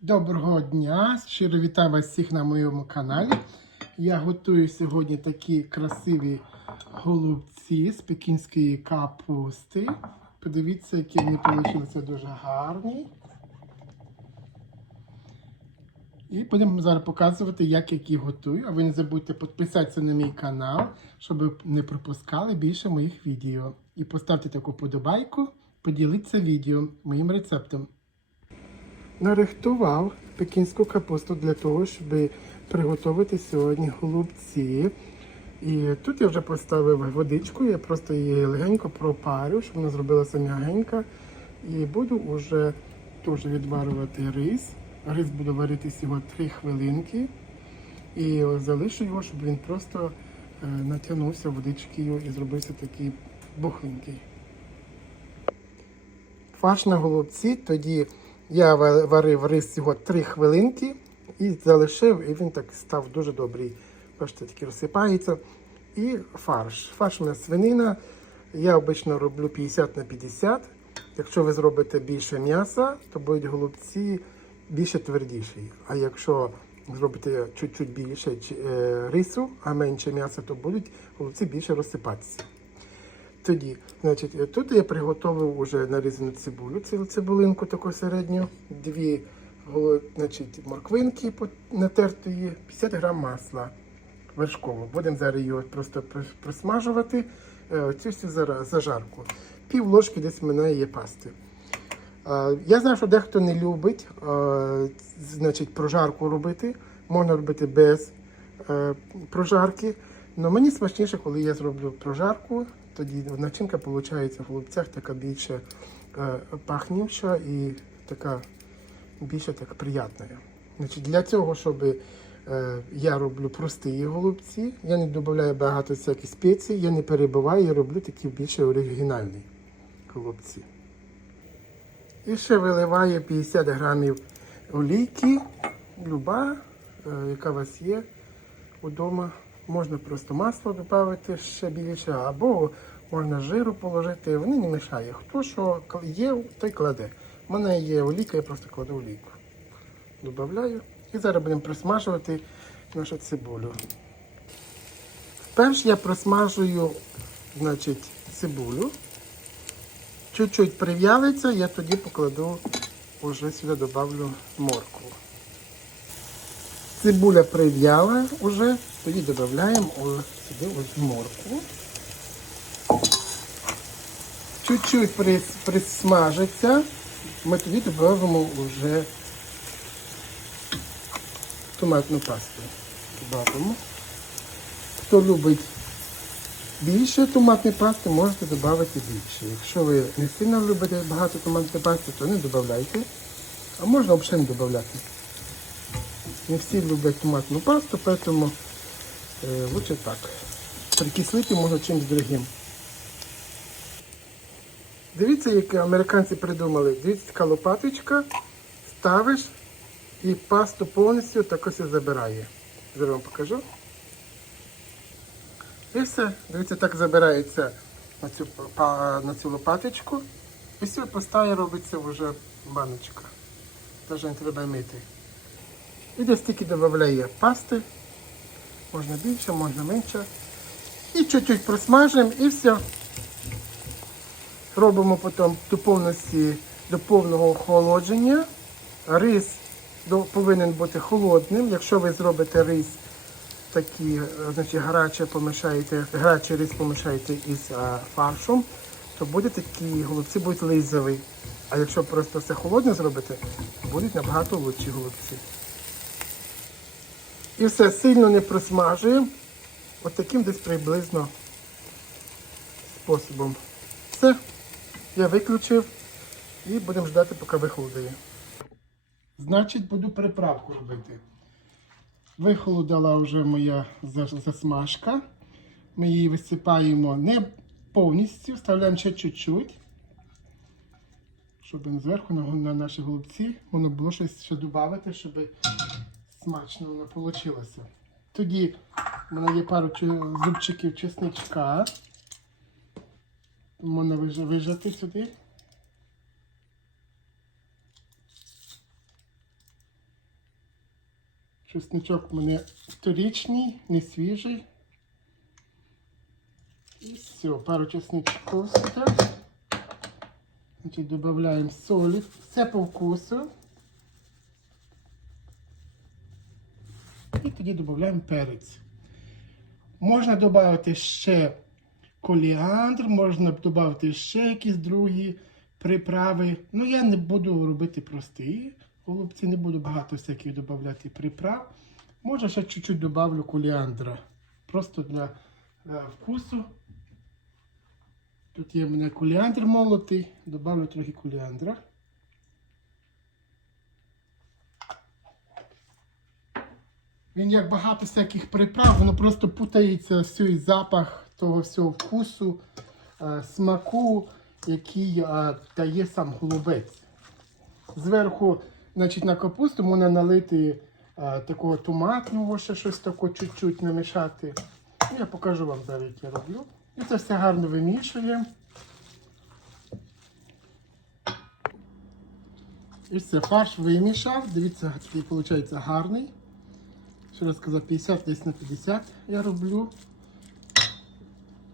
Доброго дня! Щиро вітаю вас всіх на моєму каналі. Я готую сьогодні такі красиві голубці з пекінської капусти. Подивіться, які вони вийшли дуже гарні. І будемо зараз показувати, як я їх готую. А ви не забудьте підписатися на мій канал, щоб не пропускали більше моїх відео. І поставте таку подобайку, поділіться відео моїм рецептом нарихтував пекінську капусту для того, щоб приготувати сьогодні голубці. І тут я вже поставив водичку, я просто її легенько пропарю, щоб вона зробилася м'ягенька. І буду вже теж відварювати рис. Рис буду варити всього 3 хвилинки. І залишу його, щоб він просто е, натягнувся водичкою і зробився такий бухленький. Фарш на голубці, тоді я варив рис його 3 хвилинки і залишив, і він так став дуже добрий. Бачите, такий розсипається. І фарш. Фарш у нас свинина. Я обично роблю 50 на 50. Якщо ви зробите більше м'яса, то будуть голубці більше твердіші. А якщо зробите чуть-чуть більше е, рису, а менше м'яса, то будуть голубці більше розсипатися. Тоді, значить, тут я приготував уже нарізану цибулю, цілу цибулинку таку середню, дві значить, морквинки натертої, 50 грам масла вершкового. Будемо зараз його просто при- присмажувати, е, цю всю зажарку. Пів ложки десь мене є пасти. Я знаю, що дехто не любить значить, прожарку робити. Можна робити без е, прожарки. Але мені смачніше, коли я зроблю прожарку, тоді начинка виходить в голубцях така більше е, пахнівша і така більше так приятна. Значить, для цього, щоб е, я роблю прості голубці, я не додаю багато всяких спецій, я не перебиваю, я роблю такі більше оригінальні голубці. І ще виливаю 50 грамів олійки, люба, е, яка у вас є вдома. Можна просто масло додати ще більше, або можна жиру положити, вони не мішає. Хто що є, той кладе. У мене є олійка, я просто кладу олійку. Добавляю. І зараз будемо присмажувати нашу цибулю. Вперше я присмажую значить, цибулю. Чуть-чуть прив'ялиться, я тоді покладу, вже сюди добавлю моркву. Цибуля прив'яла вже, тоді додаємо сюди ось моркву. Чуть-чуть прис- присмажиться, ми тоді додаємо вже томатну пасту. Додаємо. Хто любить більше томатної пасти, можете додати більше. Якщо ви не сильно любите багато томатної пасти, то не додавайте. А можна взагалі не додати. Не всі люблять томатну пасту, поэтому е, лучше так. Прикислити можна чимось другим. Дивіться, як американці придумали. Дивіться, така лопаточка, ставиш і пасту повністю так ось забирає. Зараз вам покажу. І все. Дивіться, так забирається на цю, на цю лопаточку. І все, поставі робиться вже баночка. Навіть не треба мити. І десь тільки додає пасти. Можна більше, можна менше. І чуть-чуть просмажуємо і все. Робимо потім до повності, до повного охолодження. Рис повинен бути холодним. Якщо ви зробите рис такий, е, значить гаряче помішаєте, гарячий рис помішаєте із а, фаршем, то буде такі голубці будуть лизові. А якщо просто все холодне зробите, будуть набагато лучші голубці. І все сильно не просмажуємо. От десь приблизно способом. Все, я виключив і будемо ждати, поки вихолодає. Значить, буду приправку робити. Вихолодила вже моя засмажка. Ми її висипаємо не повністю, вставляємо ще чуть-чуть, щоб зверху на наші голубці воно було щось ще додати, щоб смачно воно вийшло. Тоді в мене є пару зубчиків чесничка. Можна виж- вижати сюди. Чесничок у мене торічний, не свіжий. І все, пару чесничків сюди. Додаємо солі. Все по вкусу. І тоді додаємо перець. Можна додати ще коліандр, можна додати ще якісь другі приправи. Ну, я не буду робити прості голубці, не буду багато всяких додати приправ. Може, ще чуть-чуть додавлю коліандра. Просто для е, вкусу. Тут є в мене коліандр молотий, додавлю трохи коліандра. Він як багато всяких приправ, воно просто путається всій запах того всього вкусу, е, смаку, який е, дає сам голубець. Зверху, значить, на капусту можна налити е, такого томатного, ще щось таке чуть-чуть намішати. Ну, Я покажу вам зараз, як я роблю. І це все гарно вимішуємо. І все, фарш вимішав. Дивіться, який виходить гарний. Ще раз сказав, 50 десь на 50 я роблю.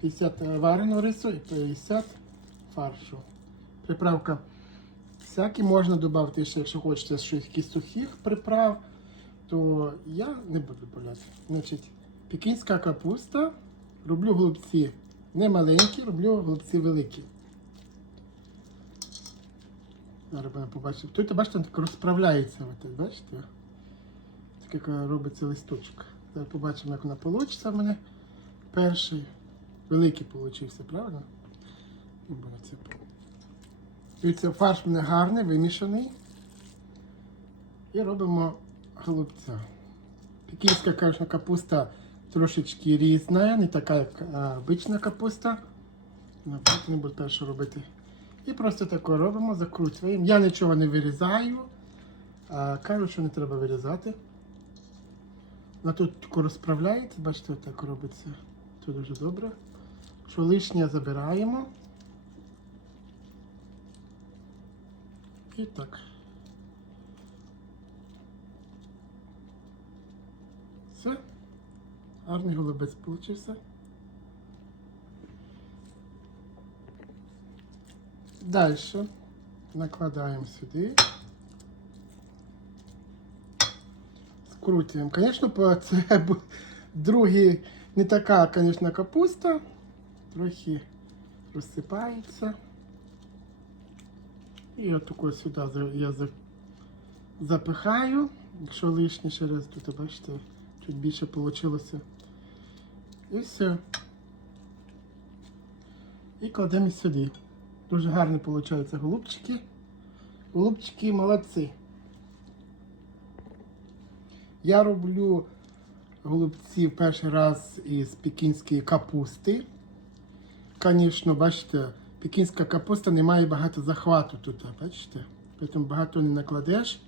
50 вареного рису і 50 фаршу. Приправка. Всякі можна додати ще, якщо хочете щось сухих приправ, то я не буду додати. Значить, пекінська капуста. Роблю голубці не маленькі, роблю голубці великі. Зараз побачити. Тут, бачите, так розправляється. Бачите? Так робиться листочок. Зараз побачимо, як вона вийде в мене. Перший великий получився, правильно? І фарш в мене гарний, вимішаний. І робимо голубця. Пекінська, конечно, капуста трошечки різна, не така, як а, обична капуста. Не буду перше робити. І просто таке робимо, закручуємо. Я нічого не вирізаю. А, кажуть, що не треба вирізати. Вона тут розправляється, бачите, отак робиться. Це дуже добре. Що лишнє забираємо. І так. Все. Гарний голубець получився. Далі накладаємо сюди. Скрутуємо. Звісно, це другий не така, звісно, капуста. Трохи розсипається. І отако сюди я запихаю. Якщо лишнє ще раз тут, бачите, чуть більше вийшло. І все. І кладемо сюди. Дуже гарні виходять голубчики. Голубчики молодці. Я роблю голубці перший раз із пекінської капусти. Звісно, бачите, пекінська капуста не має багато захвату тут, бачите? Тому багато не накладеш.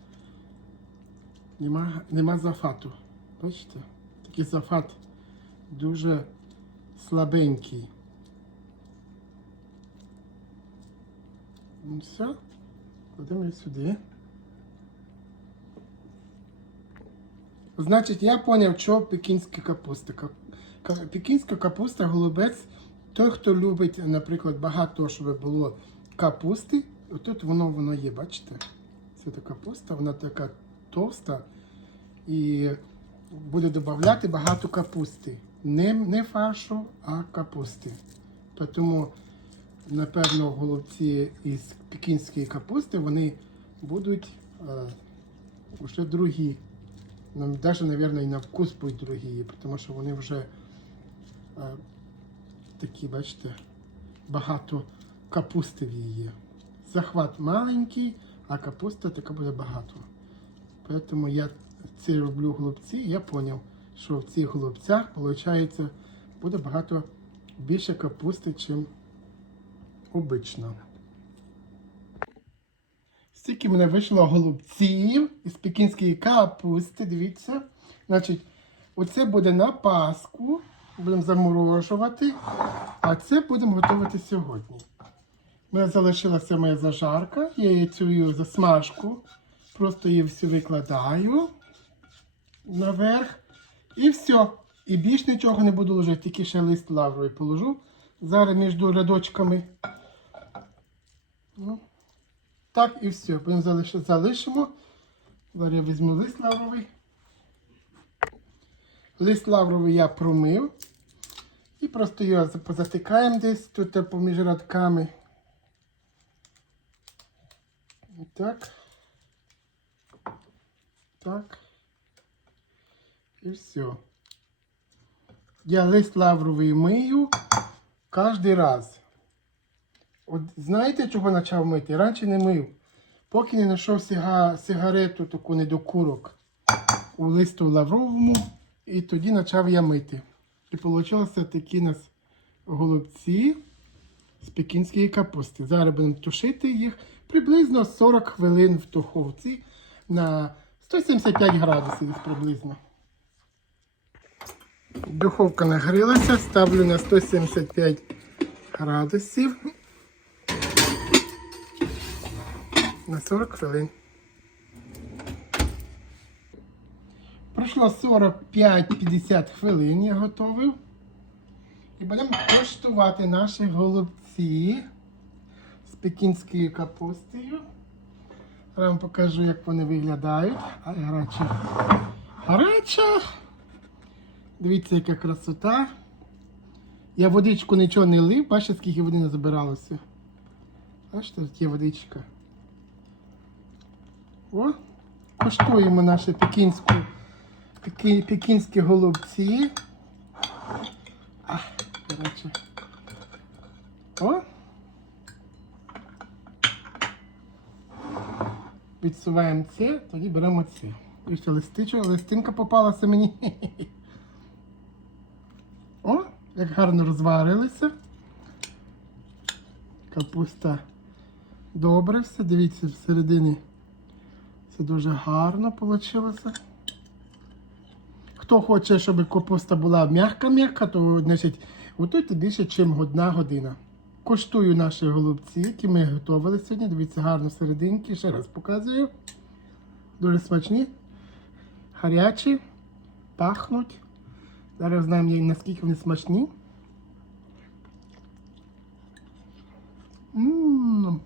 Нема, нема зафату. Бачите? Такий зафат дуже слабенький. Ну все, кладемо сюди. Значить, я зрозумів, що пекінська капуста. Ка- ка- Пекінська капуста, голубець. Той, хто любить, наприклад, багато, щоб було капусти, отут воно воно є, бачите? Це та капуста, вона така товста і буде додати багато капусти. Не, не фаршу, а капусти. Тому, напевно, голубці із пекінської капусти вони будуть е, вже другі. Навіть, мабуть, і на вкус будуть другі, тому що вони вже е, такі, бачите, багато капусти в її. Захват маленький, а капуста така буде багато. Тому я ці роблю голубці, і я зрозумів, що в цих голубцях, виходить, буде багато більше капусти, ніж обично. Стільки мене вийшло голубців із пекінської капусти, дивіться. Значить, оце буде на Пасху, будемо заморожувати, а це будемо готувати сьогодні. У мене залишилася моя зажарка, я її цю засмажку, просто її всю викладаю. наверх. І все. І більш нічого не буду ложити, тільки ще лист лавровий положу. Зараз між рядочками. Ну, так і все. Потім залиш- залишимо. Зараз я візьму лист лавровий. Лист лавровий я промив. І просто його за- позатикаємо десь тут е, поміж рядками. Так. Так. І все. Я лист лавровий мию кожен раз. От знаєте, чого почав мити? Раніше не мив. Поки не знайшов сига, сигарету, таку недокурок у листу лавровому, і тоді почав я мити. І вийшло такі у нас голубці з пекінської капусти. Зараз будемо тушити їх приблизно 40 хвилин в духовці на 175 градусів приблизно. Духовка нагрілася, ставлю на 175 градусів на 40 хвилин. Пройшло 45-50 хвилин, я готовив. І будемо коштувати наші голубці з пекінською капустою. Зараз вам покажу, як вони виглядають. Ай, гаряча. Гаряча. Дивіться, яка красота. Я водичку нічого не лив, бачите, скільки води не забиралося. Бачите, тут є водичка. О, коштуємо нашу пекінську, пеки, пекінські голубці. А, коротше. О. Відсуваємо це, тоді беремо це. І ще листичок, листинка попалася мені. О, як гарно розварилися. Капуста добре все. Дивіться, всередині це дуже гарно вийшло. Хто хоче, щоб капуста була м'яка-м'яка, то значить, готуйте більше, ніж одна година. Коштую наші голубці, які ми готували сьогодні. Дивіться, гарно серединки. Ще раз показую. Дуже смачні, гарячі, пахнуть. Зараз знаємо, наскільки вони смачні. М.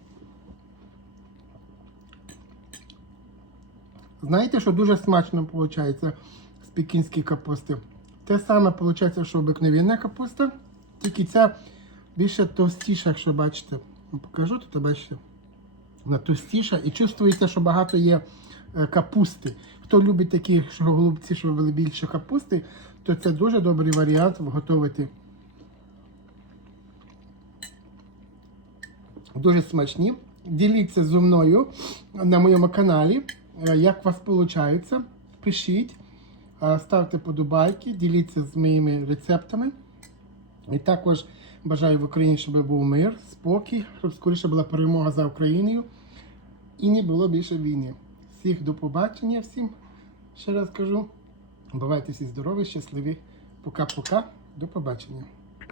Знаєте, що дуже смачно виходить з пекінської капусти? Те саме виходить, що обикновенна капуста, тільки ця більше товстіша, якщо бачите. Покажу тут, бачите. Вона товстіша і чувствується, що багато є е, капусти. Хто любить такі що голубці, щоб були більше капусти, то це дуже добрий варіант готувати. Дуже смачні. Діліться зі мною на моєму каналі, як у вас виходить. Пишіть, е, ставте подобайки, діліться з моїми рецептами. І також бажаю в Україні, щоб був мир, спокій, щоб скоріше була перемога за Україною і не було більше війни. Всіх до побачення, всім ще раз кажу. Бувайте всі здорові, щасливі. Пока-пока. До побачення.